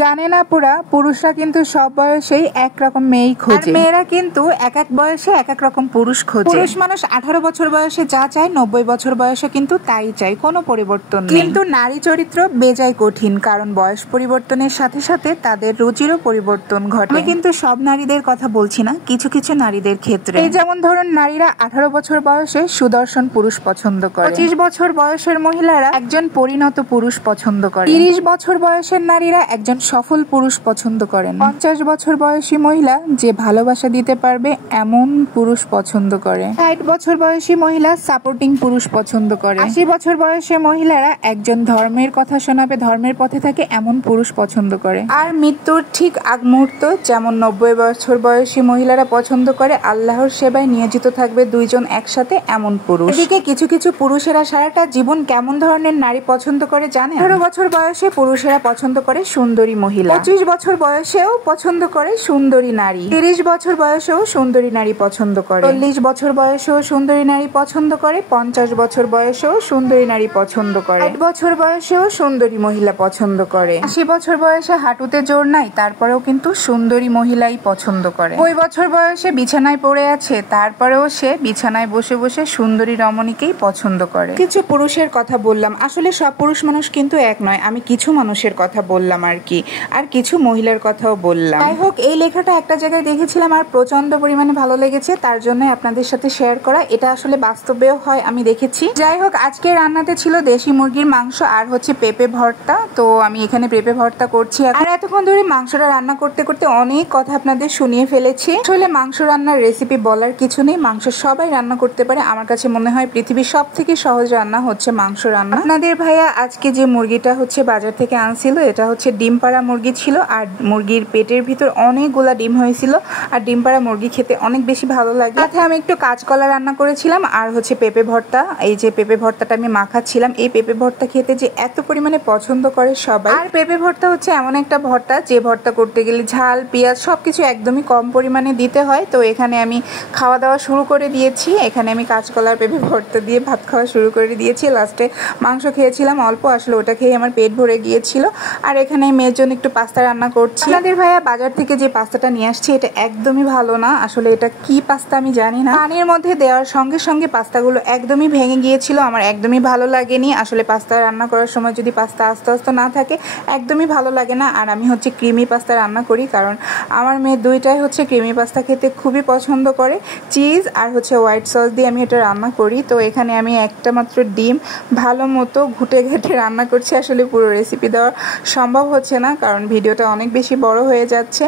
জানে না পুরা পুরুষরা কিন্তু সব বয়সেই একরকম মেয়েই খোঁজে, আর মেয়েরা কিন্তু এক এক বয়সে এক এক রকম পুরুষ খোঁজে। পুরুষ মানুষ 18 বছর বয়সে যা চায় 90 বছর বয়সে কিন্তু তাই চায়, কোনো পরিবর্তন নেই। কিন্তু নারী চরিত্র বেজায় কঠিন, কারণ বয়স পরিবর্তনের সাথে সাথে তাদের রুচিরও পরিবর্তন ঘটে। আমি কিন্তু সব নারীদের কথা বলছি না, কিছু কিছু নারীদের ক্ষেত্রে। এই যেমন ধরুন, নারীরা 18 বছর বয়সে সুদর্শন পুরুষ পছন্দ করে, 25 বছর বয়সের মহিলারা একজন পরিণত পুরুষ পছন্দ করে, 30 বছর বয়সের নারীরা একজন সফল পুরুষ পছন্দ করেন, 50 বছর বয়সী মহিলা যে ভালোবাসা দিতে পারবে এমন পুরুষ পছন্দ করে, 60 বছর বয়সী মহিলা সাপোর্টিং পুরুষ পছন্দ করে, 80 বছর বয়সে মহিলারা একজন ধর্মের কথা শোনাবে, ধর্মের পথে থাকে এমন পুরুষ পছন্দ করে। আর মৃত্যুর ঠিক আগ মুহূর্ত যেমন 90 বছর বয়সী মহিলারা পছন্দ করে আল্লাহর সেবায় নিয়োজিত থাকবে দুইজন একসাথে এমন পুরুষ। এদিকে কিছু কিছু পুরুষেরা সারাটা জীবন কেমন ধরনের নারী পছন্দ করে জানেন? 18 বছর বয়সে পুরুষেরা পছন্দ করে সুন্দরী মহিলা, 25 বছর বয়সেও পছন্দ করে সুন্দরী নারী, 30 বছর বয়সেও সুন্দরী নারী পছন্দ করে, 40 বছর বয়সেও সুন্দরী নারী পছন্দ করে, 50 বছর বয়সেও সুন্দরী নারী পছন্দ করে, 60 বছর বয়সেও সুন্দরী মহিলা পছন্দ করে, 80 বছর বয়সে হাঁটুতে জোর নাই তারপরেও কিন্তু সুন্দরী মহিলাই পছন্দ করে, 90 বছর বয়সে বিছানায় পড়ে আছে তারপরেও সে বিছানায় বসে বসে সুন্দরী রমণীকেই পছন্দ করে। কিছু পুরুষের কথা বললাম, আসলে সব পুরুষ মানুষ কিন্তু এক নয়, আমি কিছু মানুষের কথা বললাম আর কি, আর কিছু মহিলার কথাও বললাম। যাই হোক, এই লেখাটা একটা জায়গায় দেখেছিলাম আর প্রচন্ড পরিমাণে ভালো লেগেছে, তার জন্য আপনাদের সাথে শেয়ার করা। এটা আসলে বাস্তবেও হয়, আমি দেখেছি। যাই হোক, আজকে রান্নাতে ছিল দেশি মুরগির মাংস আর হচ্ছে পেঁপে ভর্তা। তো আমি এখানে পেঁপে ভর্তা করছি, আর এতক্ষণ ধরে মাংসটা রান্না করতে করতে অনেক কথা আপনাদের শুনিয়ে ফেলেছি। আসলে মাংস রান্নার রেসিপি বলার কিছু নেই, মাংস সবাই রান্না করতে পারে। আমার কাছে মনে হয় পৃথিবীর সব থেকে সহজ রান্না হচ্ছে মাংস রান্না। আপনাদের ভাইয়া আজকে যে মুরগিটা হচ্ছে বাজার থেকে আনছিল, এটা হচ্ছে ডিম পাড়া মুরগি ছিল, আর মুরগির পেটের ভিতর অনেকগুলা ডিম হয়েছিল, আর ডিম পাড়া মুরগি খেতে অনেক বেশি ভালো লাগে। সাথে আমি একটু কাঁচকলা রান্না করেছিলাম, আর হচ্ছে পেঁপে ভর্তা। এই যে পেঁপে ভর্তাটা আমি মাখাচ্ছিলাম, এই পেঁপে ভর্তা খেতে যে এত পরিমাণে পছন্দ করে সবাই। আর পেঁপে ভর্তা হচ্ছে এমন একটা ভর্তা যে ভর্তা করতে গেলে ঝাল পেঁয়াজ সবকিছু একদমই কম পরিমাণে দিতে হয়। তো এখানে আমি খাওয়া দাওয়া শুরু করে দিয়েছি, এখানে আমি কাঁচকলার পেঁপে ভর্তা দিয়ে ভাত খাওয়া শুরু করে দিয়েছি। লাস্টে মাংস খেয়েছিলাম অল্প, আসলে ওটা খেয়ে আমার পেট ভরে গিয়েছিল। আর এখানে মেয়ের জন্য একটু পাস্তা রান্না করছি। আপনাদের ভাইয়া বাজার থেকে যে পাস্তাটা নিয়ে আসছে এটা একদমই ভালো না, আসলে এটা কি পাস্তা আমি জানি না। পানির মধ্যে দেওয়ার সঙ্গে সঙ্গে পাস্তাগুলো একদমই ভেঙে গিয়েছিল, আমার একদমই ভালো লাগেনি। আসলে পাস্তা রান্না করার সময় যদি পাস্তা আস্তে আস্তে না থাকে একদমই ভালো লাগে না। আর আমি হচ্ছে ক্রিমি পাস্তা রান্না করি, কারণ আমার মেয়ে দুইটাই হচ্ছে ক্রিমি পাস্তা খেতে খুবই পছন্দ করে। চিজ আর হচ্ছে হোয়াইট সস দিয়ে আমি এটা রান্না করি। তো এখানে আমি একটা মাত্র ডিম ভালো মতো ঘুটে ঘেটে রান্না করছি। আসলে পুরো রেসিপি দেওয়া সম্ভব হচ্ছে না, কারণ ভিডিওটা অনেক বেশি বড় হয়ে যাচ্ছে।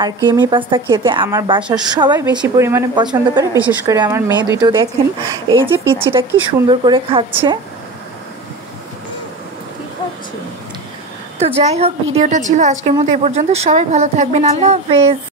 আর ক্রিমি পাস্তা খেতে আমার বাসার সবাই বেশি পরিমাণে পছন্দ করে, বিশেষ করে আমার মেয়ে দুটো। দেখেন এই যে পিচ্চিটা কি সুন্দর করে খাচ্ছে। তো যাই হোক, ভিডিওটা ছিল আজকের মতো এ পর্যন্ত। সবাই ভালো থাকবেন, আল্লাহ হাফেজ।